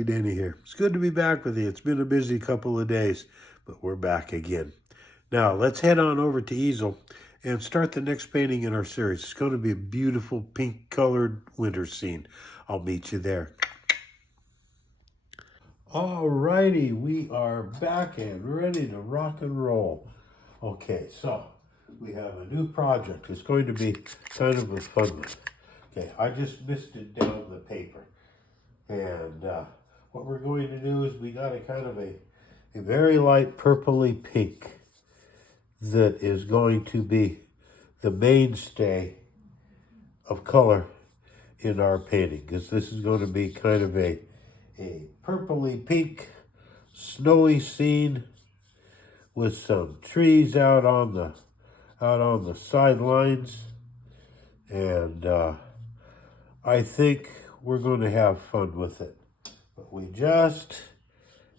everybody, Danny here. It's good to be back with you. It's been a busy couple of days, but we're back again. Now, let's head on over to easel and start the next painting in our series. It's going to be a beautiful pink-colored winter scene. I'll meet you there. Alrighty, we are back and ready to rock and roll. Okay, so we have a new project. It's going to be kind of a fun one. Okay, I just misted down the paper. And what we're going to do is we got a kind of a very light purpley pink that is going to be the mainstay of color in our painting, because this is going to be kind of a purpley pink snowy scene with some trees out on the sidelines, and I think we're going to have fun with it. But we just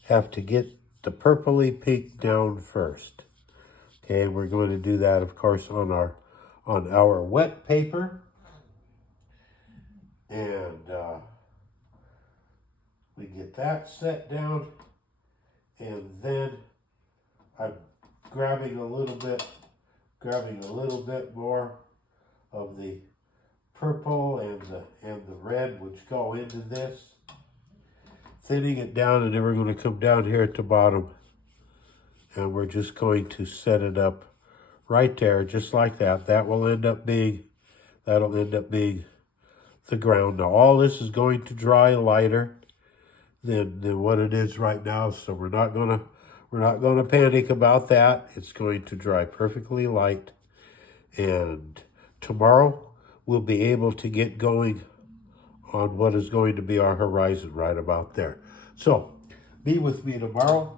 have to get the purpley pink down first. Okay, we're going to do that, of course, on our wet paper. And we get that set down, and then I'm grabbing a little bit more of the purple and the red, which go into this, thinning it down, and then we're going to come down here at the bottom, and we're just going to set it up right there, just like that. That'll end up being the ground. Now all this is going to dry lighter than what it is right now, so we're not gonna panic about that. It's going to dry perfectly light, and tomorrow we'll be able to get going on what is going to be our horizon right about there. So be with me tomorrow.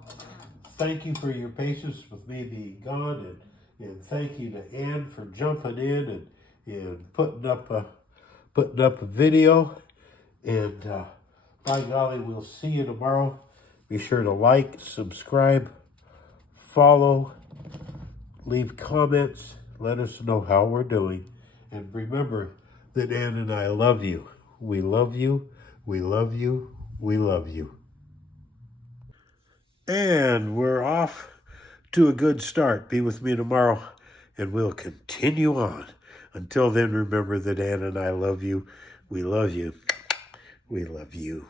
Thank you for your patience with me being gone, and thank you to Ann for jumping in and putting up a video. And by golly, we'll see you tomorrow. Be sure to like, subscribe, follow, leave comments, let us know how we're doing. And remember that Ann and I love you. We love you. We love you. We love you. And we're off to a good start. Be with me tomorrow, and we'll continue on. Until then, remember that Ann and I love you. We love you. We love you.